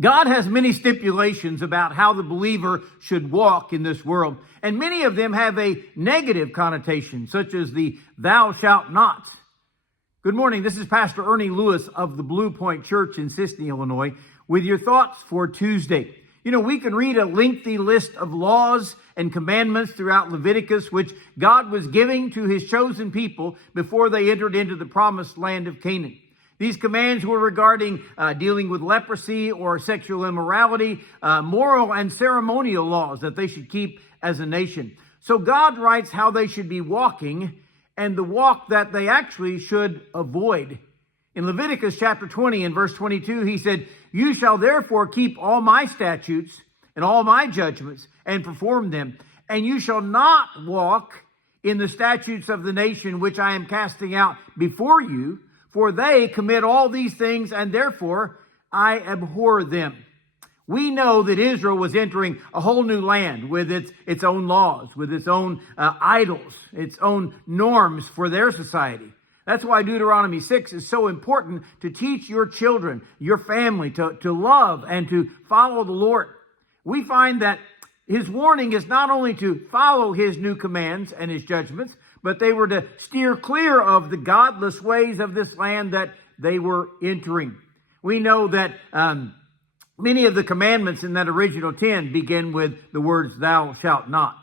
God has many stipulations about how the believer should walk in this world, and many of them have a negative connotation, such as the thou shalt not. Good morning, this is Pastor Ernie Lewis of the Blue Point Church in Sisney, Illinois, with your thoughts for Tuesday. We can read a lengthy list of laws and commandments throughout Leviticus, which God was giving to his chosen people before they entered into the promised land of Canaan. These commands were regarding dealing with leprosy or sexual immorality, moral and ceremonial laws that they should keep as a nation. So God writes how they should be walking and the walk that they actually should avoid. In Leviticus chapter 20 and verse 22, he said, "You shall therefore keep all my statutes and all my judgments and perform them, and you shall not walk in the statutes of the nation which I am casting out before you, for they commit all these things, and therefore I abhor them." We know that Israel was entering a whole new land with its own laws, with its own idols, its own norms for their society. That's why Deuteronomy 6 is so important to teach your children, your family, to love and to follow the Lord. We find that his warning is not only to follow his new commands and his judgments, but they were to steer clear of the godless ways of this land that they were entering. We know that many of the commandments in that original 10 begin with the words, "Thou shalt not."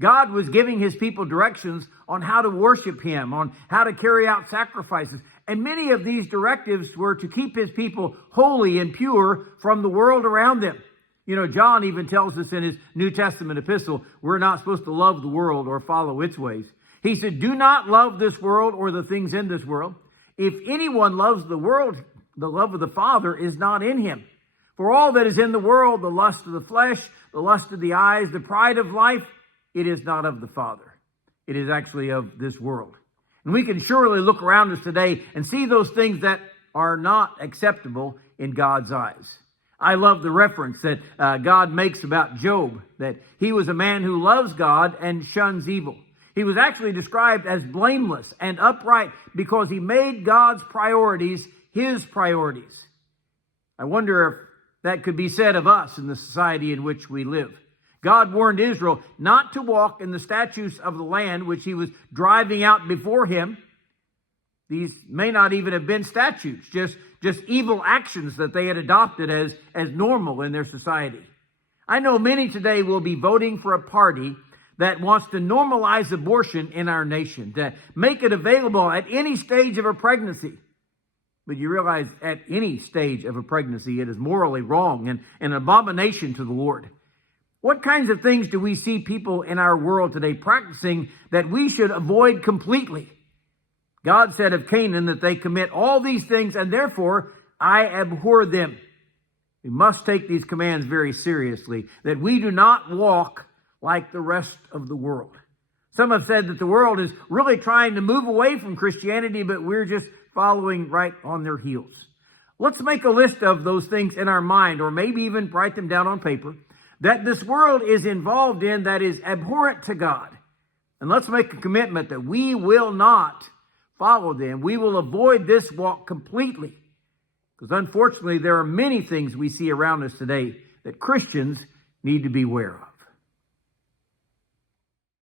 God was giving his people directions on how to worship him, on how to carry out sacrifices. And many of these directives were to keep his people holy and pure from the world around them. John even tells us in his New Testament epistle, we're not supposed to love the world or follow its ways. He said, "Do not love this world or the things in this world. If anyone loves the world, the love of the Father is not in him. For all that is in the world, the lust of the flesh, the lust of the eyes, the pride of life, it is not of the Father. It is actually of this world." And we can surely look around us today and see those things that are not acceptable in God's eyes. I love the reference that God makes about Job, that he was a man who loves God and shuns evil. He was actually described as blameless and upright because he made God's priorities his priorities. I wonder if that could be said of us in the society in which we live. God warned Israel not to walk in the statutes of the land which he was driving out before him. These may not even have been statutes, just evil actions that they had adopted as normal in their society. I know many today will be voting for a party that wants to normalize abortion in our nation, to make it available at any stage of a pregnancy. But you realize at any stage of a pregnancy, it is morally wrong and an abomination to the Lord. What kinds of things do we see people in our world today practicing that we should avoid completely? God said of Canaan that they commit all these things, and therefore I abhor them. We must take these commands very seriously, that we do not walk like the rest of the world. Some have said that the world is really trying to move away from Christianity, but we're just following right on their heels. Let's make a list of those things in our mind, or maybe even write them down on paper, that this world is involved in that is abhorrent to God. And let's make a commitment that we will not follow them. We will avoid this walk completely. Because unfortunately, there are many things we see around us today that Christians need to be aware of.